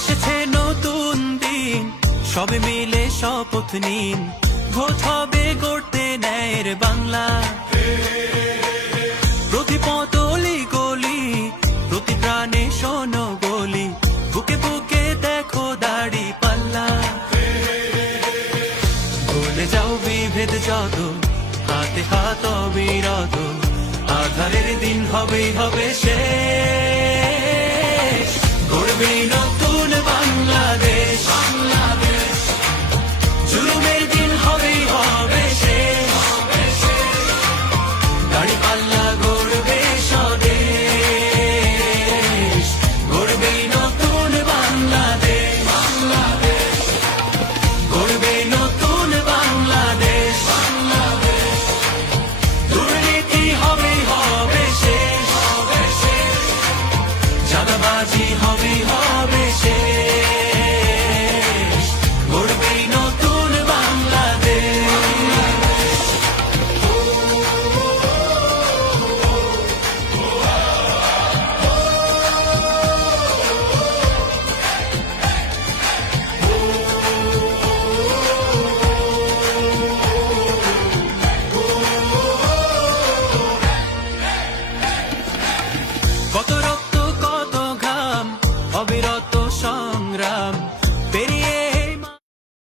এসেছে নতুন দিন, সবে মিলে শপথ নিন, ভোট হবে গড়তে ন্যায়ের বাংলা। প্রতি পতলি গলি, প্রতি প্রাণে শোনো বলি, বুকে বুকে দেখো দাড়ি পাল্লা। ভুলে যাও বিভেদ যত, হাতে হাত অবিরত, আধারের দিন হবেই হবে শেষ। গড়বে